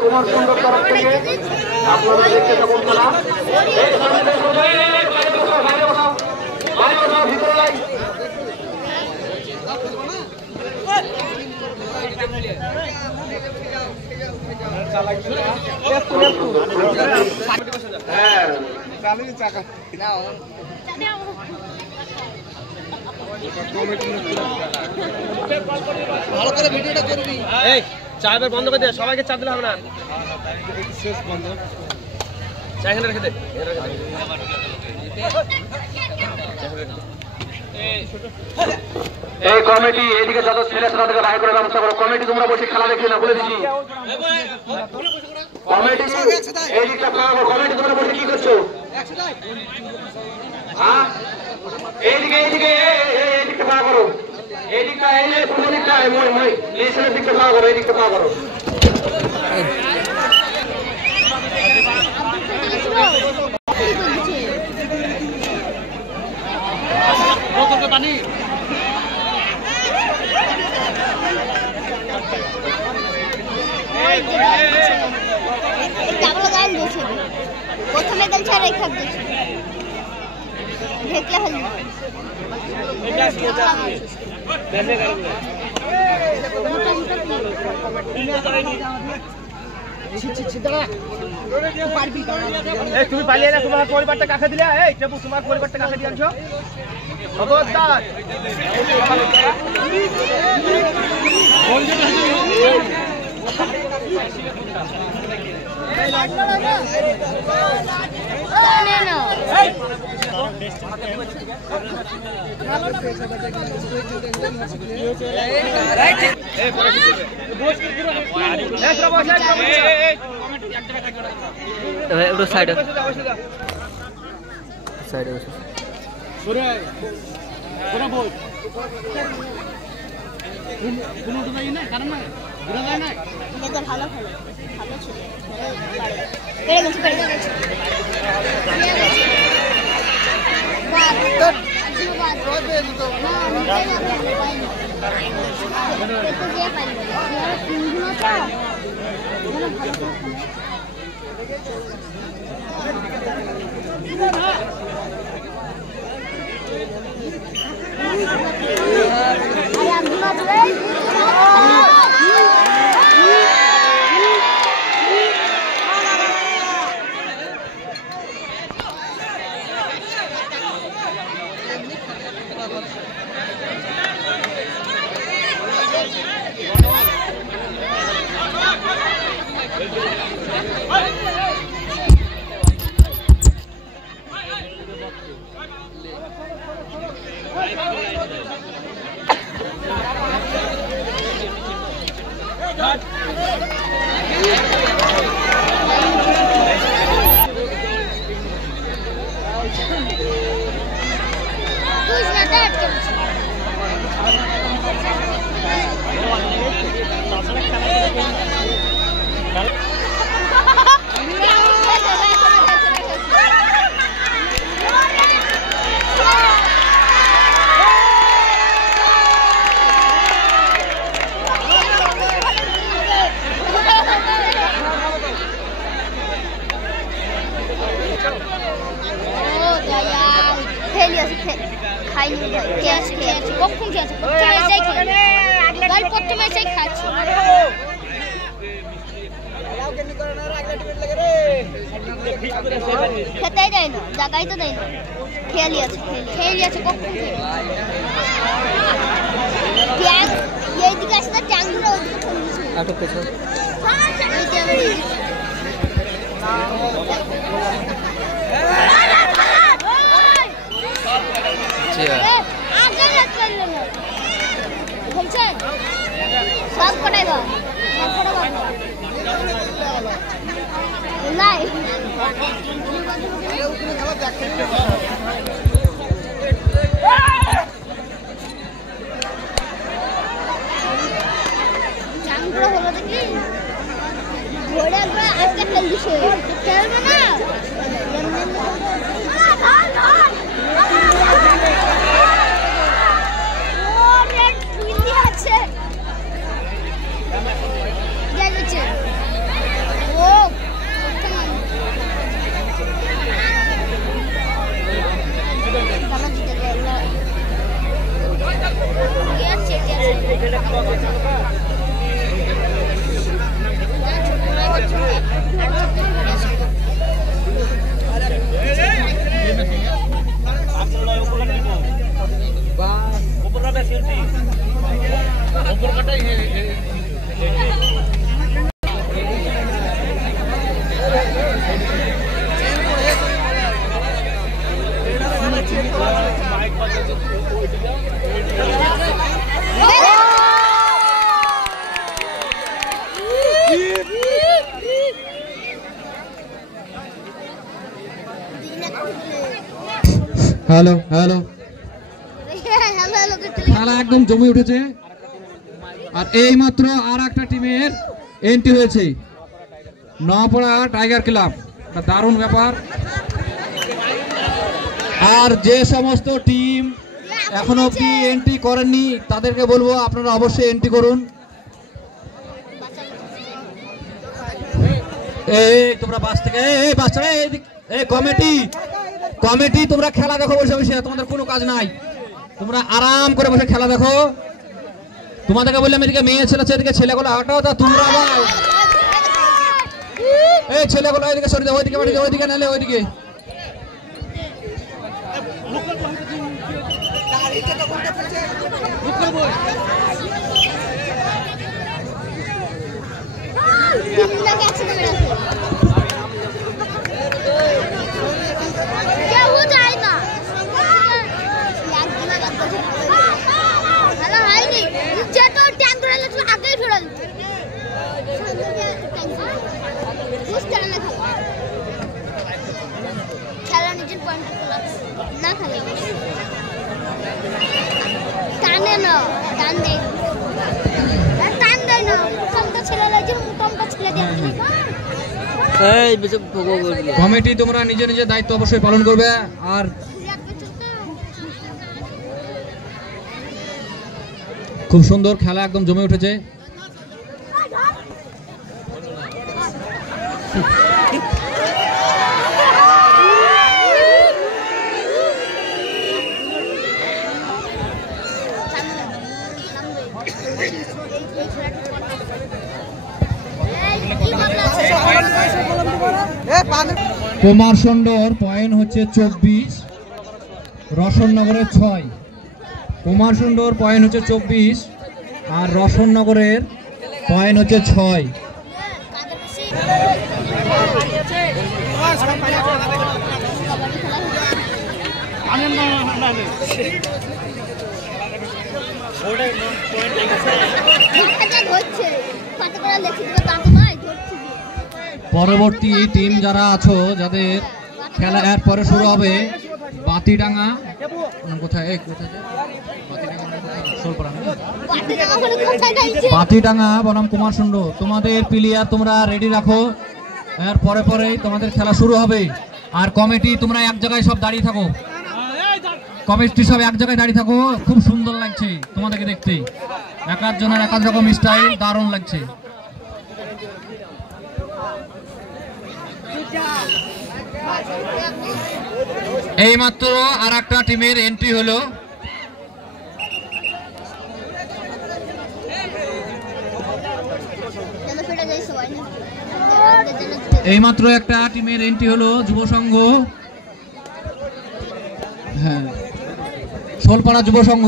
কুমার সুন্দর তরফ থেকে আপনারা দেখতে থাকুন খেলা। ভিতরে লাই ভালো করে ভিডিওটা করবি। এই চা এবার বন্ধ করে দে, সবাইকে চা দিলে হবে না। শেষ বন্ধ, চা এখানে রেখে দে। এই কমিটি এদিকে যত ছেলে তাদেরকে বাইরে করে ব্যবস্থা করো। কমিটি তোমরা বসে খেলা দেখি না, বলে দিচ্ছি। কমিটি এই দিকটা ফাঁকা করো। কমিটি তোমরা বসে কি করছো? হ্যাঁ এইদিকে এইদিকে এই দিকটা ফাঁকা করো। এই দিকটা এই যে পূর্ব দিকটা এই ছেলের দিকটা ফাঁকা করো। এই দিকটা ফাঁকা করো। পানি প্রথমে গেল ছাড়া রেখা দিয়েছে ঢেকলা হল তুমি পালিয়ে না, তোমার পরিবারটা কাকে দিলে? এই টেবু, তোমার পরিবারটা কাকে দিয়ে আনছো? খবরদার। সাইডে ভালো ভালো ছিল পেরে গেছে খেতেই দেয় না, জায়গায় তো দেয় না। খেয়ালি আছে কখন এইদিকে আসলে ট্যাঙ্কগুলো সব কটাই দাও নাই চাংগুলো হলো দেখি ঘোড়া আজকে ফেল দিছে খেলবে না আছে হ্যালো হ্যালো খেলা একদম জমে উঠেছে। আর এই মাত্র আর একটা টিমের এন্ট্রি হয়েছে, নওপাড়া টাইগার ক্লাব। দারুণ ব্যাপার। আর যে সমস্ত টিম এখনো অব্দি এন্ট্রি করেননি তাদেরকে বলবো আপনারা অবশ্যই এন্ট্রি করুন। এই তোমরা বাস থেকে এই বাচ্চারা এই কমিটি তোমরা খেলা দেখো বসে বসে, তোমাদের কোনো কাজ নাই, তোমরা আরাম করে বসে খেলা দেখো। তোমাদেরকে বললাম এদিকে মেয়ে ছেলে আছে, এদিকে ছেলেগুলো হাঁটাও, তা তোমরা আবার এই ছেলেগুলো এদিকে সরে যাও, ওইদিকে বাড়ি যাও, ওইদিকে নালে ওইদিকে। খেলা নিজের পয়েন্ট না খেলে টানে না, টান দেয় না, কমটা ছেলে লাগে, কমটা ছেলে দেখি। কমিটি তোমরা নিজে নিজে দায়িত্ব অবশ্যই পালন করবে। আর খুব সুন্দর খেলা একদম জমে উঠেছে। কুমারসন্ডর পয়েন্ট হচ্ছে 24, রসননগরের 6। কুমারসন্ডর পয়েন্ট হচ্ছে 24 আর রসননগরের পয়েন্ট হচ্ছে 6। পরবর্তী টিম যারা আছো, যাদের খেলা এর পরে শুরু হবে, বাতিডাঙ্গা কোথায়, বাতিডাঙ্গা বনাম কুমারসন্ড। তোমাদের প্লেয়ার তোমরা রেডি রাখো, এর পরে পরেই তোমাদের খেলা শুরু হবে। আর কমিটি তোমরা এক জায়গায় সব দাঁড়িয়ে থাকো, কমিটি সব এক জায়গায় দাঁড়িয়ে থাকো। খুব সুন্দর লাগছে তোমাদেরকে দেখতে, এক একজনের এক এক রকম স্টাইল, দারুণ লাগছে। এই মাত্র আর একটা টিমের এন্ট্রি হলো। এই মাত্র একটা টিমের এন্ট্রি হলো যুব সংঘ, হ্যাঁ শোলপাড়া যুব সংঘ।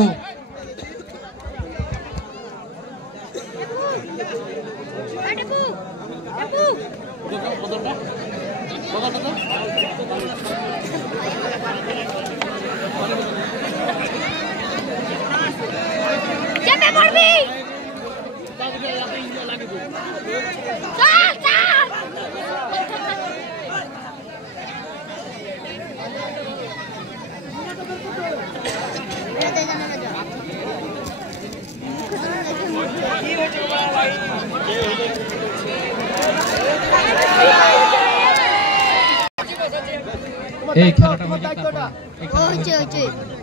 এই খেলাটা হয়ে যাক,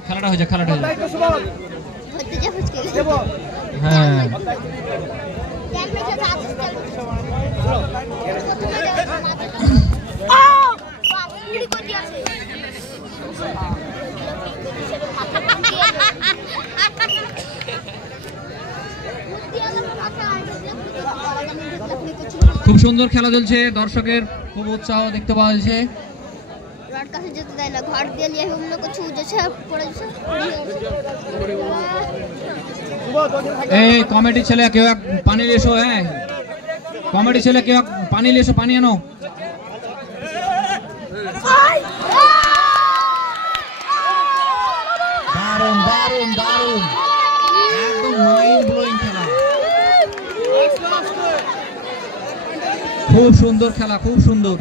খেলাটা হয়ে যাক, খেলাটা হয়ে যাক। হ্যাঁ খুব সুন্দর খেলা চলছে, দর্শকের খুব উৎসাহ দেখতে পাওয়া যাচ্ছে। এই কমিটি ছেলে কেউ পানি নিয়ে এসো, হ্যাঁ কমিটি ছেলে কেউ পানি নিয়ে এসো, পানি আনো। দারুণ দারুণ দারুণ, একদম মাইন্ড ব্লোয়িং খেলা, খুব সুন্দর খেলা, খুব সুন্দর।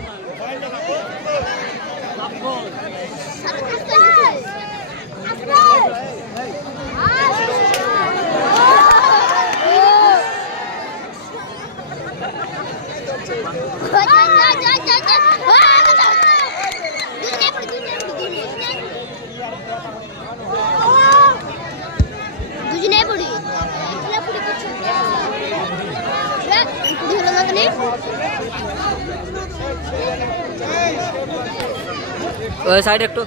ওই সাইড একটু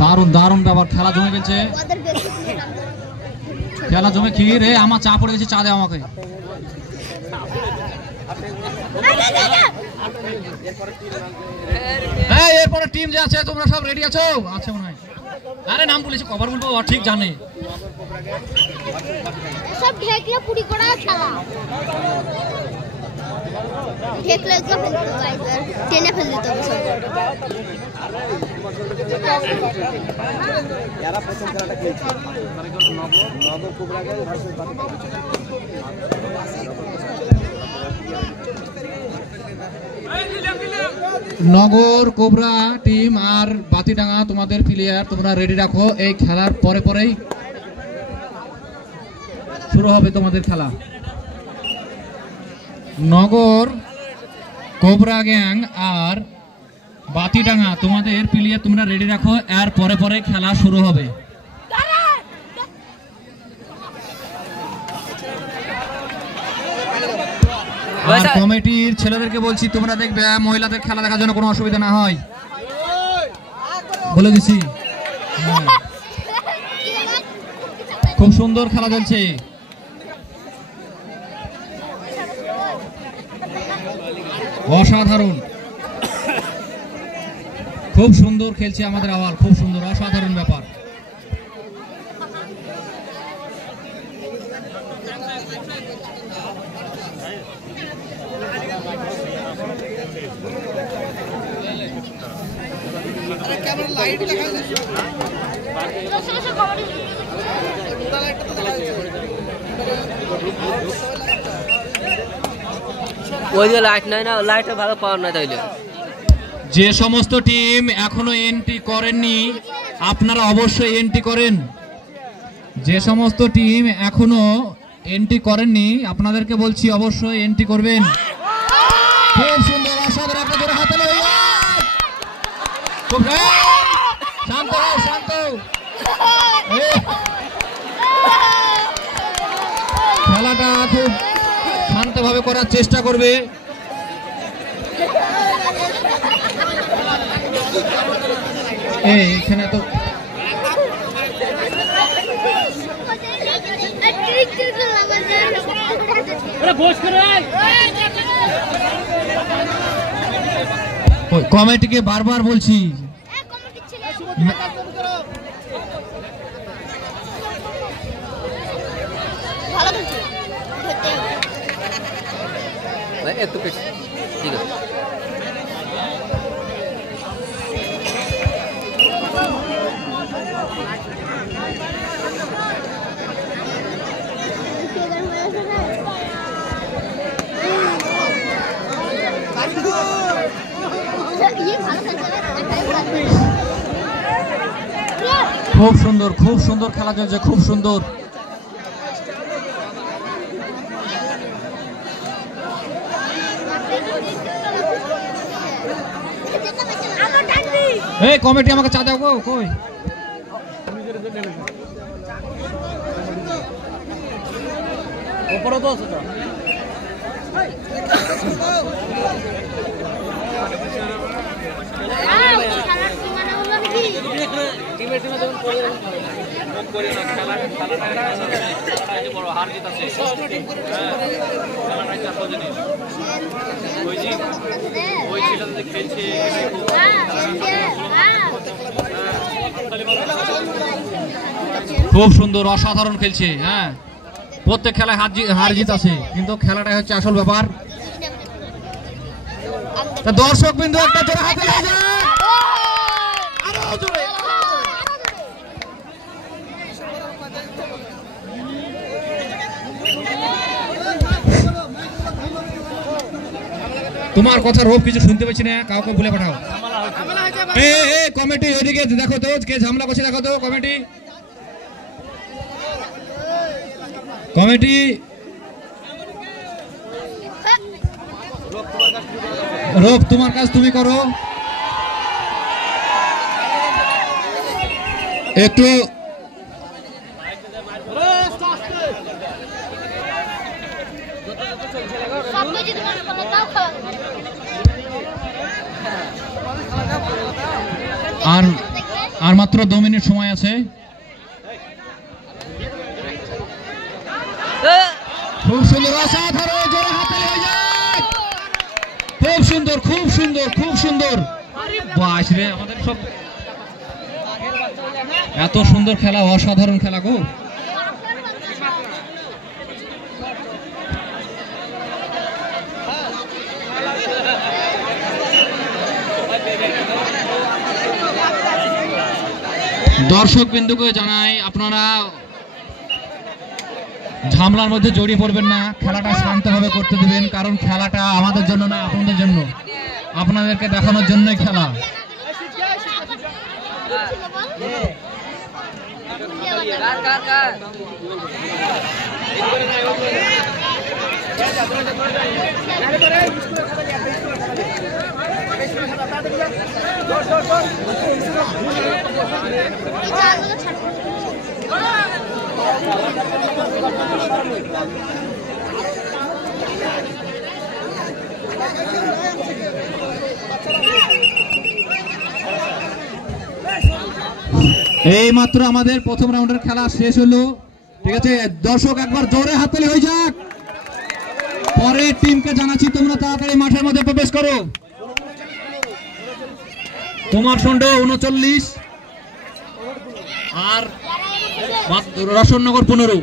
দারুণ দারুণ ব্যাপার, খেলা জমে গেছে, খেলা জমে কি রে, আমার চা পড়ে গেছে, চা দে আমাকে। এরপরে টিম যে আছে তোমরা সব রেডি আছো? আছে মনে হয়, আরে নাম বলেছে কভার বলবো, ঠিক জানে সব ঢেকলে পুরি করা খেলা, ঢেকলে একদম টেনে ফেল দিতে হবে সব। যারা প্রথম খেলাটা খেলছে নগর কোবরা গেল ভার্সেস নগর কোবরা টিম আর বাতিডাঙ্গা তোমাদের প্লেয়ার তোমরা রেডি রাখো, এই খেলার পরে পরেই শুরু হবে তোমাদের খেলা। নগর কোবরা গ্যাং আর বাতিডাঙ্গা তোমাদের প্লেয়ার তোমরা রেডি রাখো, এর পরে পরে খেলা শুরু হবে। আর কমিটির ছেলেদেরকে বলছি তোমরা দেখবে মহিলাদের খেলা দেখার জন্য কোনো অসুবিধা না হয়, বলে দিছি। খুব সুন্দর খেলা চলছে, অসাধারণ, খুব সুন্দর খেলছে আমাদের আওয়াল, খুব সুন্দর, অসাধারণ ব্যাপার। লাইট দেখা যাচ্ছে, ওই যে লাইট নাই না, লাইটে ভালো পাওয়ার নাই। তাইলে যে সমস্ত টিম এখনো এন্ট্রি করেননি আপনারা অবশ্যই এন্ট্রি করেন, যে সমস্ত টিম এখনো এন্ট্রি করেননি আপনাদেরকে বলছি অবশ্যই এন্ট্রি করবেন। খুব সুন্দর, অসাধারণ, একটা জোরে হাতে নেই, খুব শান্ত শান্ত, খেলাটা খুব শান্তভাবে করার চেষ্টা করবে। এখানে তো কমিটিকে বারবার বলছি একটু ঠিক আছে। খুব সুন্দর, খুব সুন্দর খেলা চলছে, খুব সুন্দর। এই কমিটি আমাকে চা দাও গো, কই উপরে তো আছে তো টিমে টিমে যখন করে না খেলাটা বড় হার জিত আছে, খেলাটা আসল জিনিস। ওই ছেলেদের খেলছে খুব সুন্দর, অসাধারণ খেলছে। হ্যাঁ, প্রত্যেক খেলায় হার জিত আছে, কিন্তু খেলাটাই হচ্ছে আসল ব্যাপার। দর্শক বিন্দু একটা জোড়া হাতে নিয়ে যান। তোমার কথা রোপ কিছু শুনতে পাচ্ছি না, কাউকে বলে পাঠাও। কমিটি ওইদিকে দেখো তো, কে ঝামেলা করছে দেখো তো। কমিটি রোপ তোমার কাজ তুমি করো। একটু আর মাত্র 2 মিনিট সময় আছে। খুব সুন্দর, অসাধারণ, জোরে হাতে হয়ে যায়। খুব সুন্দর, খুব সুন্দর, খুব সুন্দর। বাস রে, আমাদের সব এত সুন্দর খেলা, অসাধারণ খেলা গো। দর্শক বিন্দুকে জানাই, আপনারা ঝামেলার মধ্যে জড়িয়ে পড়বেন না, খেলাটা শান্তভাবে করতে দিবেন, কারণ খেলাটা আমাদের জন্য না, আপনাদের জন্য, আপনাদেরকে দেখানোর জন্যই খেলা। এই মাত্র আমাদের প্রথম রাউন্ডের খেলা শেষ হলো, ঠিক আছে। দর্শক একবার জোরে হাততালি হয়ে যাক। পরের টিমকে জানাচ্ছি তোমরা তাড়াতাড়ি মাঠের মধ্যে প্রবেশ করো। কুমারসুন্ড 39 আর রসননগর 15।